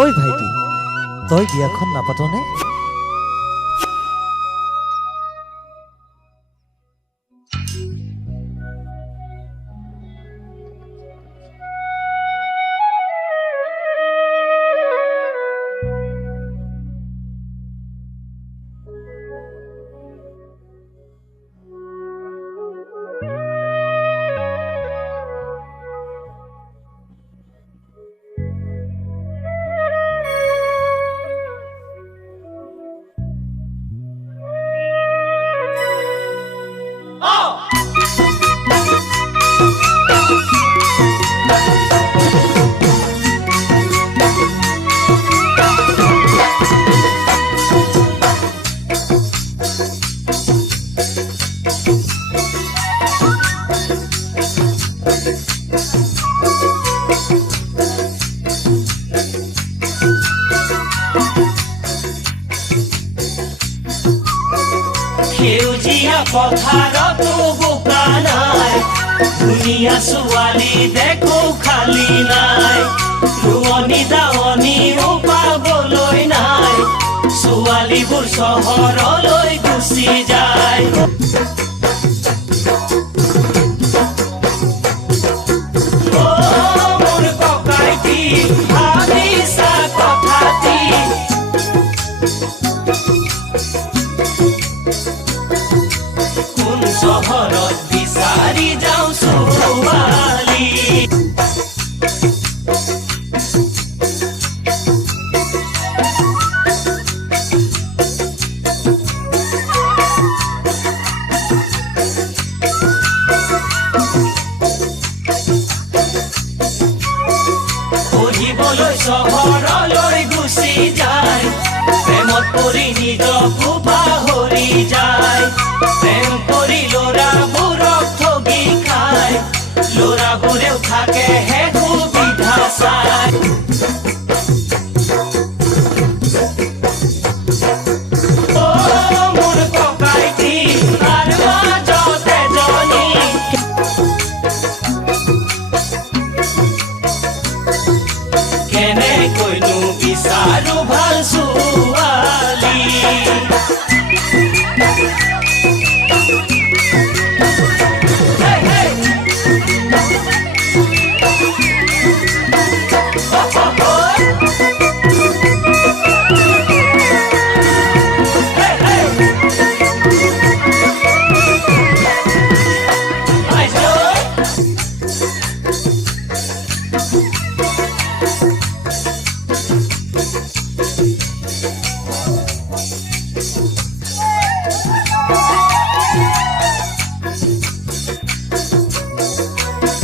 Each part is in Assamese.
ঐ ভাইটি, তই বিয়াখন নাপাতনে? সেউজীয়া পথাৰতো বোকা নাই, ধুনীয়া ছোৱালী দেখো খালী নাই, ৰোৱনী দাৱনীও পাবলৈ নাই, ছোৱালীবোৰ চহৰলৈ গুচি যায়। মোৰ ককাইটি ভাবিছা কথাটি, কোন চহৰত বিচাৰি যাওঁ ছোৱালী। পঢ়িবলৈ চহৰলৈ গুচি যায়, প্ৰেমত পৰি নিজকো পাহৰি যায়, প্ৰেম কৰি ল'ৰাবোৰক ঠগি খায়, ল'ৰাবোৰেও থাকেহে সুবিধা চায়। মোৰ ককাইটি তাৰ মাজত এজনী, কেনেকৈনো বিচাৰো ভাল ছোৱালী।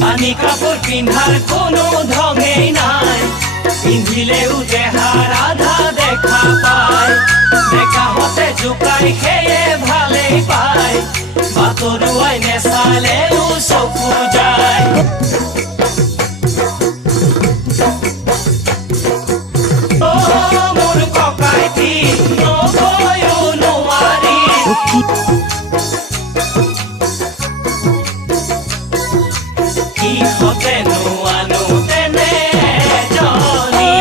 পানী কাপোৰ পিন্ধাৰ কোনো ঢঙেই নাই, পিন্ধিলেও দেহাৰ আধা দেখা পায়, ডেকাহঁতে জোকাই সেয়ে ভালেই পায়, বাতৰুৱাই নেচালেও চকু যায়। মোৰ ককাইটি নকৈও নোৱাৰি, কিহতেনো আনো তেনে এজনী।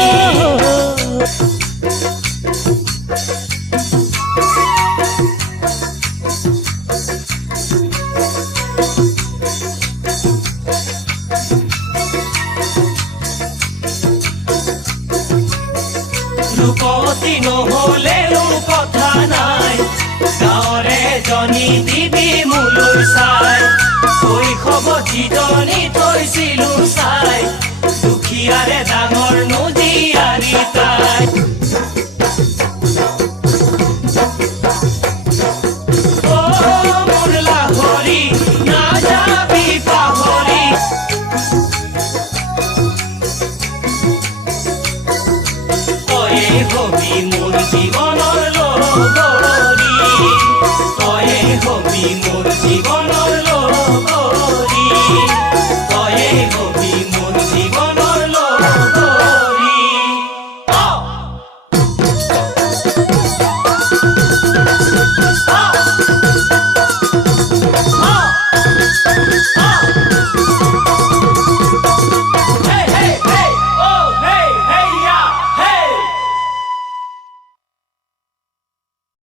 ৰূপৱতী নহ'লেও কথা নাই, গাঁৱৰে এজনী দিবি মোলৈ চাই, শৈশৱত যিজনী থৈছিলো চাই, দুখীয়াৰে ডাঙৰ নদীয়াৰী তাই। মোৰ লাহৰী নাযাবি পাহৰি, তয়ে হবি মোৰ জীৱনৰ লগৰী, তয়ে হবি মোৰ জীৱনৰ লগৰী, তয়ে হবি মোৰ জীৱনৰ লগৰী।